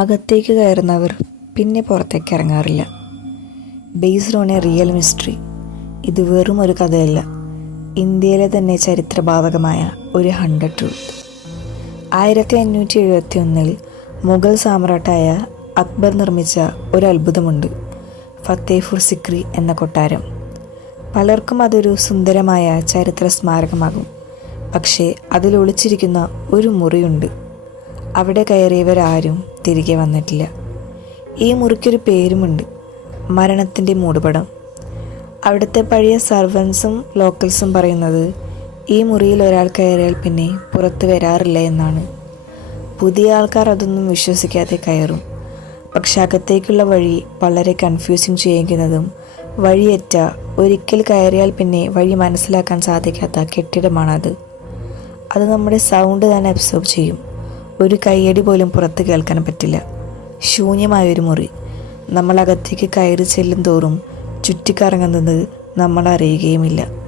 അകത്തേക്ക് കയറുന്നവർ പിന്നെ പുറത്തേക്ക് ഇറങ്ങാറില്ല. Based on a real mystery. ഇത് വെറും ഒരു കഥയല്ല, ഇന്ത്യയിലെ തന്നെ ചരിത്രബാധകമായ ഒരു 100 ട്രൂത്ത്. 1571 മുഗൾ സാമ്രാട്ടായ അക്ബർ നിർമ്മിച്ച ഒരു അത്ഭുതമുണ്ട്, ഫത്തേപൂർ സിക്രി എന്ന കൊട്ടാരം. പലർക്കും അതൊരു സുന്ദരമായ ചരിത്ര സ്മാരകമാകും. പക്ഷേ അതിൽ ഒളിച്ചിരിക്കുന്ന ഒരു മുറിയുണ്ട്. അവിടെ കയറിയവരാരും തിരികെ വന്നിട്ടില്ല. ഈ മുറിക്കൊരു പേരുമുണ്ട്, മരണത്തിൻ്റെ മൂടുപടം. അവിടുത്തെ പഴയ സർവൻസും ലോക്കൽസും പറയുന്നത് ഈ മുറിയിൽ ഒരാൾ കയറിയാൽ പിന്നെ പുറത്ത് വരാറില്ല എന്നാണ്. പുതിയ ആൾക്കാർ അതൊന്നും വിശ്വസിക്കാതെ കയറും. പക്ഷെ അകത്തേക്കുള്ള വഴി വളരെ കൺഫ്യൂസിങ് ചെയ്യിക്കുന്നതും വഴിയേറ്റ ഒരിക്കൽ കയറിയാൽ പിന്നെ വഴി മനസ്സിലാക്കാൻ സാധിക്കാത്ത കെട്ടിടമാണത്. അത് നമ്മുടെ സൗണ്ട് തന്നെ അബ്സോർബ് ചെയ്യും. ഒരു കയ്യടി പോലും പുറത്ത് കേൾക്കാൻ പറ്റില്ല. ശൂന്യമായൊരു മുറി. നമ്മൾ അകത്തേക്ക് കയറി ചെല്ലും തോറും ചുറ്റിക്കറങ്ങുന്നത് നമ്മൾ അറിയുകയുമില്ല.